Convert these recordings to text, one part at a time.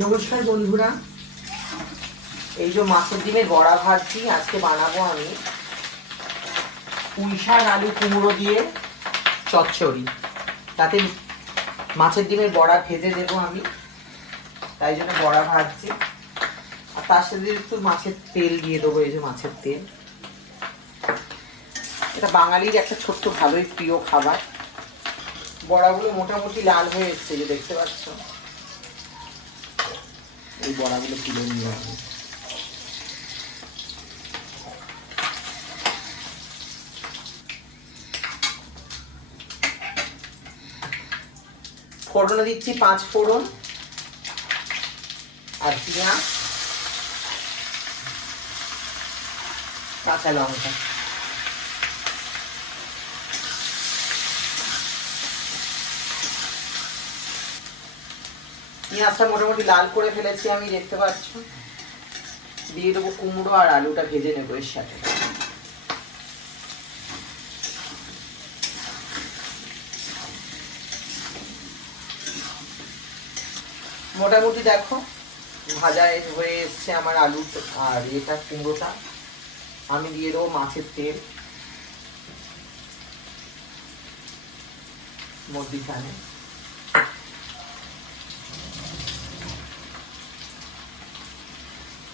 নমস্কার বন্ধুরা, এই যে মাছের ডিমের বড়া ভাজছি। আজকে বানাবো আমি পুঁই শাক, আলু, কুমড়ো দিয়ে চচ্চড়ি। তাতে মাছের ডিমের বড়া ভেজে দেবো আমি, তাই জন্য বড়া ভাজছি। আর তার সাথে একটু মাছের তেল দিয়ে দেবো। এই যে মাছের তেল, এটা বাঙালির একটা ছোট্ট ভালোই প্রিয় খাবার। বড়াগুলো মোটামুটি লাল হয়ে এসছে, যে দেখতে পাচ্ছ। এই বড়াগুলো তুলে নিয়ে আমি ফোড়নে দিচ্ছি 5 ফোড়ন আর পেঁয়াজ, কাঁচা লঙ্কা। পেঁয়াজটা মোটামুটি লাল করে ফেলেছি আমি, দেখতে পাচ্ছ। দিয়ে দেবো কুমড়ো আর আলুটা ভেজে নেবো এর সাথে। মোটামুটি দেখো ভাজা হয়ে এসছে আমার আলু আর এটা কুমড়োটা। আমি দিয়ে দেবো মাছের তেল মধ্যিখানে।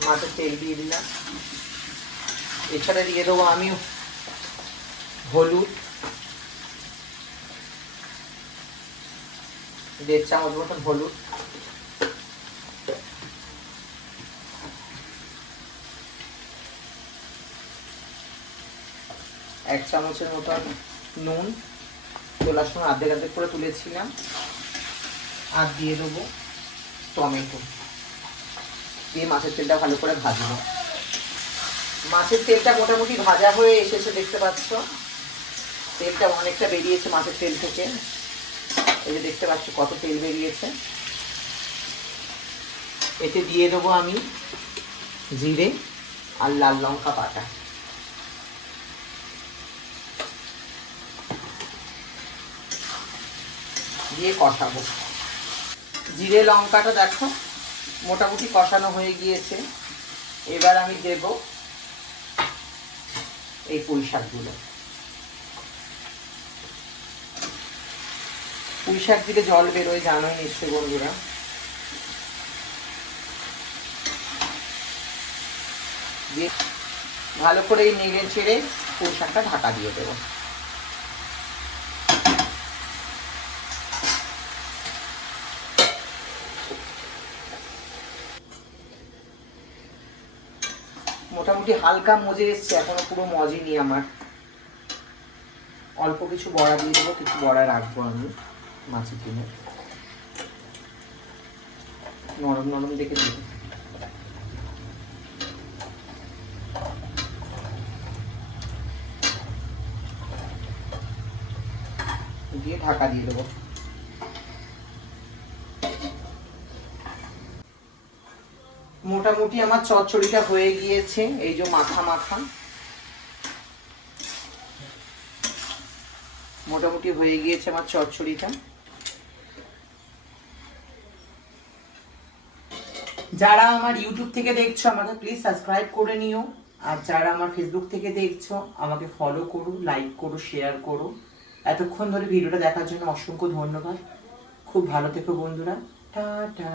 মাছের তেল দিয়ে দিলাম। এছাড়া দিয়ে দেবো আমি হলুদ 1.5 চামচ মতন হলুদ, এক চামচের মতন নুন, তোলার সময় অর্ধেক অর্ধেক করে তুলেছিলাম। আর দিয়ে দেবো টমেটো, দিয়ে মাছের তেলটা ভালো করে ভাজবো। মাছের তেলটা মোটামুটি ভাজা হয়ে এসেছে, দেখতে পাচ্ছ। তেলটা অনেকটা বেরিয়েছে মাছের তেল থেকে। এই যে দেখতে পাচ্ছ কত তেল বেরিয়েছে। এতে দিয়ে দেবো আমি জিরে আর লাল লঙ্কা বাটা। দিয়ে কষাবো। জিরে লঙ্কাটা দেখো মোটামুটি কষানো হয়ে গিয়েছে। এবার আমি দেব এই পুঁই শাকগুলো। পুঁই শাক দিলে জল বেরোয়, জানোই নিশ্চয়ই বন্ধুরা। দিয়ে ভালো করে নেড়ে চেড়ে পুঁই শাকটা ঢাকা দিয়ে দেবো। মোটামুটি হালকা মজে এসছে, এখনো পুরো মজেনি আমার। অল্প কিছু বড়া দিয়ে দেবো, কিছু বড়া রাখবো আমি মাছের ডিমে, নরম নরম দেখে দেবো। দিয়ে ঢাকা দিয়ে দেবো। মোটামুটি আমার চচ্চড়িটা হয়ে গিয়েছে। এই যে মাথা মাথা মোটামুটি হয়ে গিয়েছে আমার চচ্চড়িটা। যারা আমার ইউটিউব থেকে দেখছো আমাকে প্লিজ সাবস্ক্রাইব করে নিও। আর যারা আমার ফেসবুক থেকে দেখছো আমাকে ফলো করো, লাইক করো, শেয়ার করো। এতক্ষণ ধরে ভিডিওটা দেখার জন্য অসংখ্য ধন্যবাদ। খুব ভালো থেকো বন্ধুরা। টাটা।